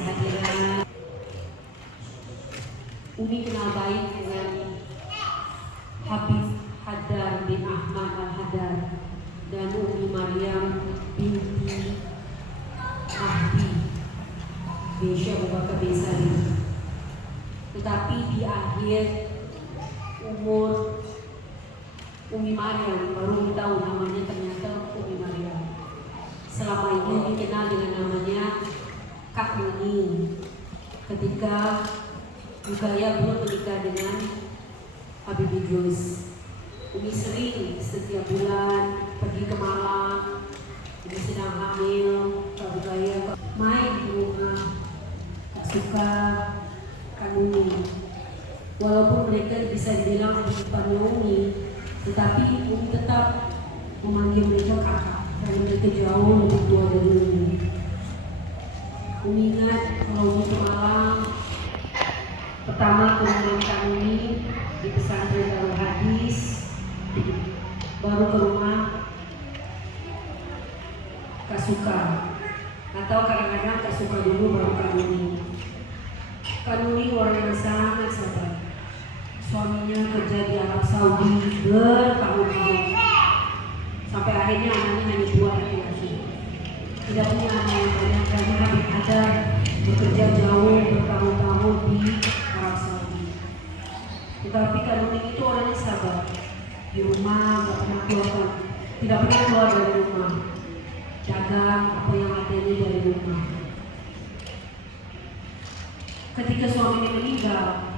kehadiran. Umi kenal baik dengan Habib Haddar bin Ahmad Al-Haddar dan Umi Maryam binti Mahdi bin Syekh Abu Bakar bin Salim. Tetapi di akhir umur Umi Maryam baru tahu namanya ternyata Umi Maryam. Selama ini dikenal dengan namanya Kak Nuni. Ketika Bugaya belum menikah dengan Habib Idrus, Umi sering setiap bulan pergi ke Malang. Umi sedang hamil, Kak Bugaya main di rumah Kak Suka, Kak Nuni. Walaupun mereka bisa dibilang di depan Umi, tetapi Umi tetap memanggil mereka kakak karena mereka jauh lebih tua dari Umi. Umi ingat kalau Umi ke Malang, pertama kunjungan kami di pesantren Darul Hadis, baru ke rumah Kak Suka, atau kadang-kadang Kak Suka dulu baru Kak Nuni. Kak Nuni orang yang sangat sabar. Suaminya kerja di Arab Saudi bertahun-tahun, sampai akhirnya anaknya hanya 2 laki-laki. Tidak punya anak yang banyak karena Habib Haddar bekerja jauh bertahun-tahun di Arab Saudi. Tetapi Kak Nuni itu orangnya sabar. Di rumah tidak pernah keluar dari rumah. Dagang apa yang ada dari rumah. Ketika suaminya meninggal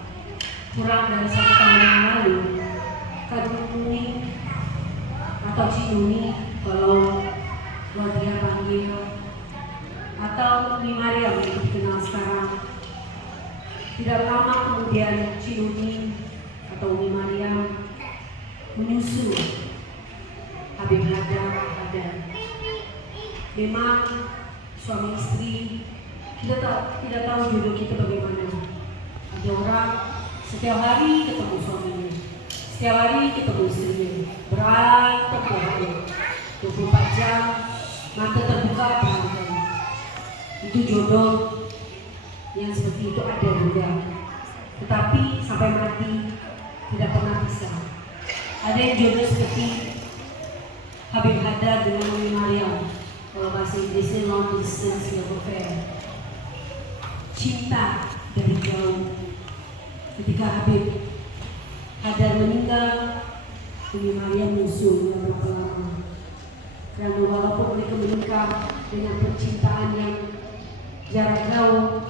kurang dari 1 tahun yang lalu, Kak Nuni atau Cik Nuni kalau dia panggil, atau Umi Maryam yang dikenal sekarang, tidak lama kemudian Cik Nuni atau Umi Maryam menyusul Habib Haddar. Memang suami istri tidak tahu jodoh kita bagaimana. Ada orang setiap hari ketemu suaminya, setiap hari ketemu istrinya, berantem tiap hari, 24 jam mata terbuka berantem. Itu jodoh yang seperti itu ada juga, tetapi sampai mati tidak pernah bisa. Ada yang jodoh seperti Habib Haddar dengan Umi Maryam, kalau bahasa Inggrisnya long distance love affair, cinta dari jauh. Ketika Habib Haddar meninggal, Umi Maryam menyusul berapa lama. Karena walaupun mereka menikah dengan percintaan yang jarak jauh,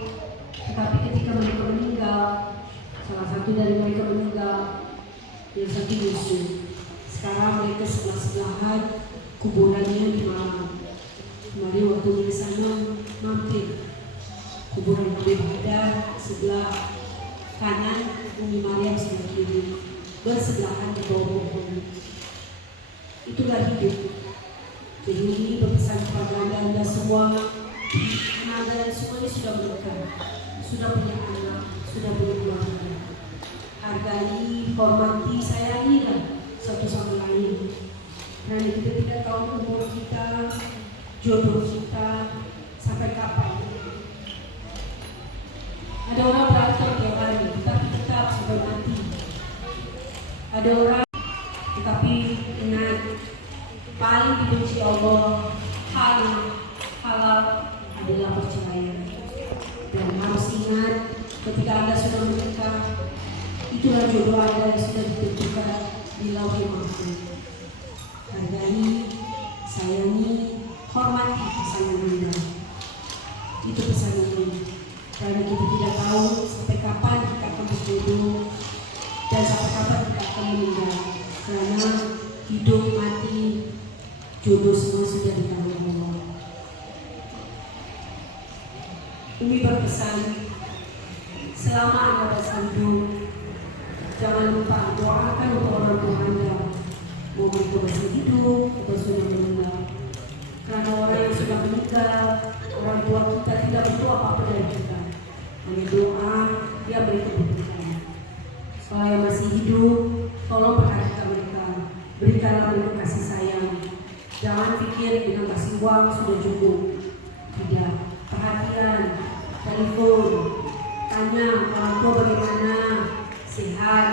tetapi ketika mereka meninggal, salah satu dari mereka meninggal, yang satu menyusul. Sekarang mereka sebelah-sebelahan, kuburannya di Malang. Kemarin waktu di sana mampir kuburan Habib Haddar sebelah kanan, Umi Maryam sebelah kiri, bersebelahan di bawah pohon. Itulah hidup. Jadi ini berpesan kepada anda semua, anda semuanya sudah menikah, sudah punya anak, sudah punya keluarga. Hargai, hormati, sayangilah satu sama lain. Karena kita tidak tahu umur kita, jodoh kita sampai kapan. Ada orang berantem tiap hari, tetapi tetap sampai mati. Ada orang, tetapi ingat, paling dibenci Allah halal adalah perceraian. Dan harus ingat, ketika anda sudah menikah, itulah jodoh anda yang sudah ditentukan di Lauhul Mahfuz. Hargai, sayangi, hormati pasangan anda. Itu pesan ini. Karena kita tidak tahu sampai kapan kita akan berjodoh dan sampai kapan kita akan meninggal. Karena hidup mati jodoh semua sudah di tangan Allah. Umi berpesan, selama anda bersandung, jangan lupa doakan untuk orang tua anda, mau mereka masih hidup atau sudah meninggal. Karena orang yang sudah meninggal, orang tua kita tidak butuh apa-apa dari kita, hanya doa yang mereka butuhkan. Kalau yang masih hidup, tolong perhatikan mereka, berikanlah mereka kasih sayang. Jangan pikir dengan kasih uang sudah cukup. Tidak, perhatian telepon, tanya orang tua bagaimana, sehat.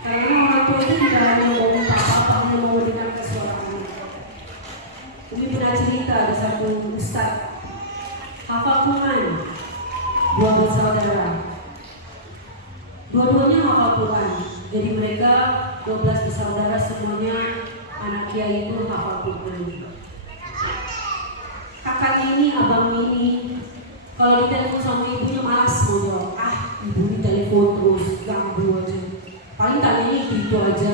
Karena orang tua itu tidak hanya mau minta apa-apa, hanya mau mendengarkan suara anak. Umi pernah cerita ada satu ustaz hafal Quran, dua bersaudara. Dua-duanya hafal Quran. Jadi mereka 12 bersaudara semuanya anak kiai itu hafal Quran. Kakaknya ini, abangnya ini, kalau ditelepon sama ibunya malas mau jawab. Ibu ini telepon terus, ganggu aja. Paling tanyanya itu aja.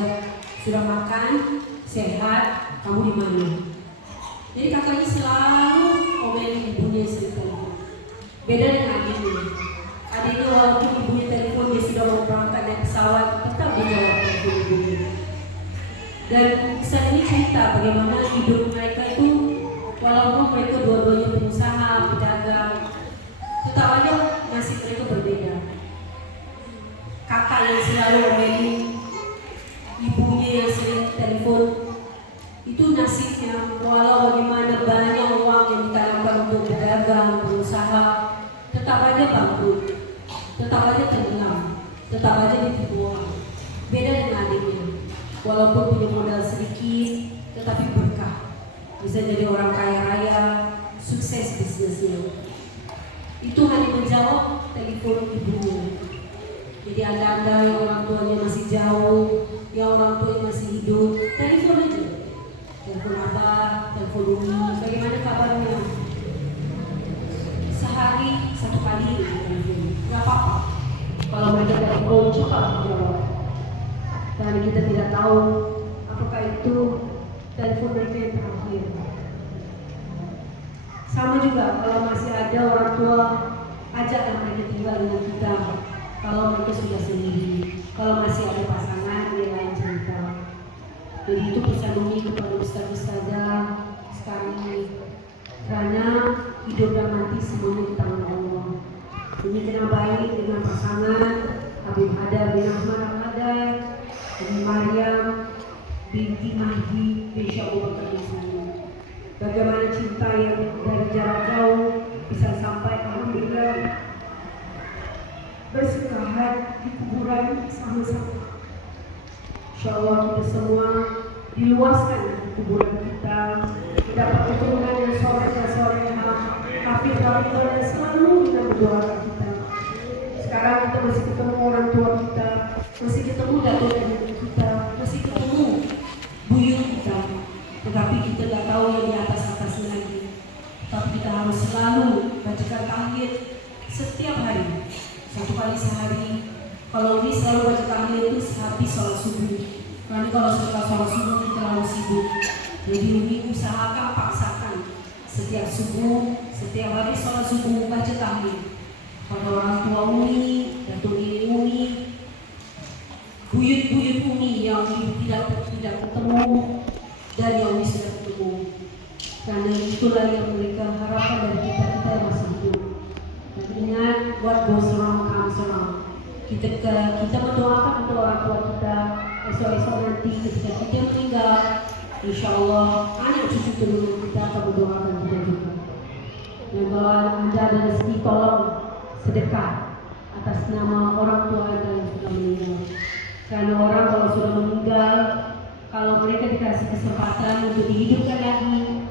Sudah makan, sehat, kamu di mana? Jadi kakaknya selalu omelin ibunya sering telepon. Beda dengan adiknya. Adiknya walaupun ibunya telepon, dia sudah mau berangkat naik pesawat, tetap dijawab telepon ibunya. Dan kisah ini cerita bagaimana hidup mereka itu, walaupun mereka dua-duanya pengusaha, pedagang, tetap aja nasib mereka berbeda. Kakak yang selalu omelin ibunya yang sering telepon, itu nasibnya walau bagaimana banyak uang yang ditanamkan untuk berdagang, berusaha, tetap aja bangkrut, tetap aja tenggelam, tetap aja ditipu orang. Beda dengan adiknya, walaupun punya modal sedikit, tetapi berkah, bisa jadi orang kaya raya, sukses bisnisnya. Itu hanya menjawab telepon ibunya. Jadi anda yang orang tuanya masih jauh, yang orang tuanya masih hidup, telepon aja. Telepon abah, telepon umi, bagaimana kabarnya? Sehari satu kali telepon, nggak apa-apa. Kalau mereka telepon cepat jawab. Karena kita tidak tahu apakah itu telepon mereka yang terakhir. Sama juga kalau masih ada orang tua, ajaklah mereka tinggal dengan kita. Kalau mereka sudah sendiri, kalau masih ada pasangan, dia lain cerita. Jadi itu pesan Umi kepada ustaz-ustazah sekarang ini. Karena hidup dan mati semuanya di tangan Allah. Ini kena baik dengan pasangan Habib Hadar bin Ahmad Al-Hadar, Umi Maryam binti Mahdi bin Abu Bakar Al-Siddiq. Bagaimana cinta yang dari jarak jauh bisa sampai alhamdulillah bersekahat di kuburan sama-sama. InsyaAllah kita semua diluaskan kuburan kita, dapat keturunan yang soleh dan solehah, hafid-hafidhah yang selalu kita berdoakan kita. Sekarang kita masih ketemu orang tua kita, masih ketemu datuk nenek kita, masih ketemu buyut kita, tetapi kita tidak tahu yang di atas-atasnya lagi. Tapi kita harus selalu bacakan tahmid setiap hari, 1 kali sehari. Kalau ini selalu baca tahmid itu sehabis sholat subuh. Karena kalau setelah sholat subuh kita terlalu sibuk. Jadi ini usahakan, paksakan setiap subuh, setiap hari sholat subuh baca tahmid. Pada orang tua Umi, datuk nenek Umi, buyut-buyut Umi yang tidak ketemu dan yang Umi sudah ketemu. Karena itulah yang mereka harapkan dari kita yang masih hidup. Dan ingat, what goes wrong comes wrong. Kita mendoakan untuk orang tua kita esok-esok nanti ketika kita meninggal, insya Allah anak cucu turunan kita akan mendoakan kita juga. Dan kalau anda ada rezeki, tolong sedekah atas nama orang tua anda yang sudah meninggal. Karena orang kalau sudah meninggal, kalau mereka dikasih kesempatan untuk dihidupkan lagi,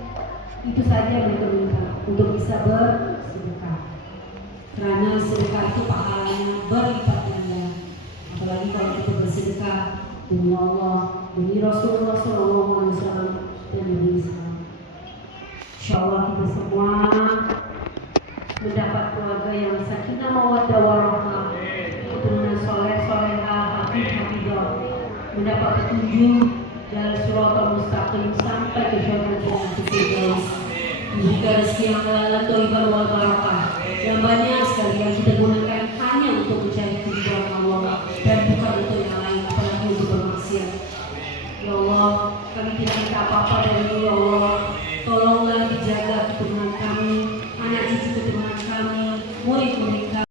itu saja mereka minta untuk bisa bersedekah. Karena sedekah itu pahalanya berlipat ganda. Apalagi kalau kita bersedekah demi Allah, demi Rasulullah SAW dan demi Islam. InsyaAllah kita semua mendapat keluarga yang sakinah mawaddah warahmah, keturunan soleh solehah, hafidh-hafidhah, mendapat petunjuk jalan siratal mustaqim sampai ke syurga jannatul firdaus. Diberikan rezeki yang halal, thayyibah wal barakah yang banyak sekali yang kita gunakan hanya untuk mencari keridhaan Allah dan bukan untuk yang lain, apalagi untuk bermaksiat. Ya Allah, kami tidak minta apa-apa dari Ya Allah. Tolonglah dijaga keturunan kami, anak cucu keturunan kami, murid-murid kami.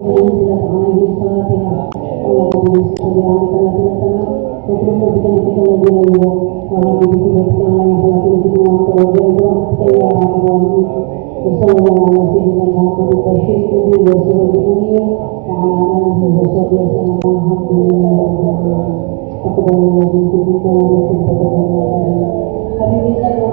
عليه الفاتحة. اللهم صل على سيدنا وكرم بك نبيك الذي لا يرى وعلى بك على صلاة الجن والتوجه برحمتك يا أرحم الراحمين. وصلى الله على سيدنا محمد البشير الذي وسر الدنيا وعلى آله وصحبه وسلم والحمد لله رب العالمين. تقبل الله منكم منا ومنكم تقبل الله. حبيبي صلى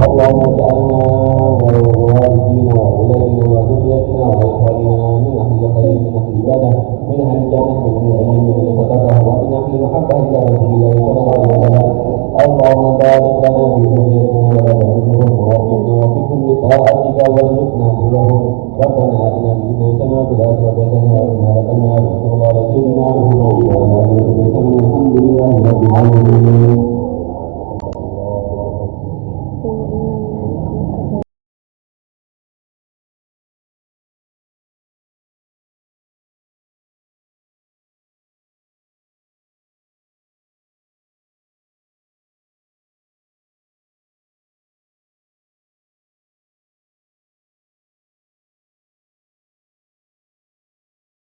اللهم اجعلنا ووالدينا وأولادنا وذريتنا وإخواننا من أهل الخير من أهل العبادة من أهل الجنة من أهل العلم من أهل الصدقة ومن أهل المحبة إلى رسول الله صلى الله عليه وسلم. اللهم بارك لنا في ذريتنا ولا تضرهم ووفقنا وفقهم لطاعتك وارزقنا برهم. ربنا آتنا في الدنيا حسنة وفي الآخرة حسنة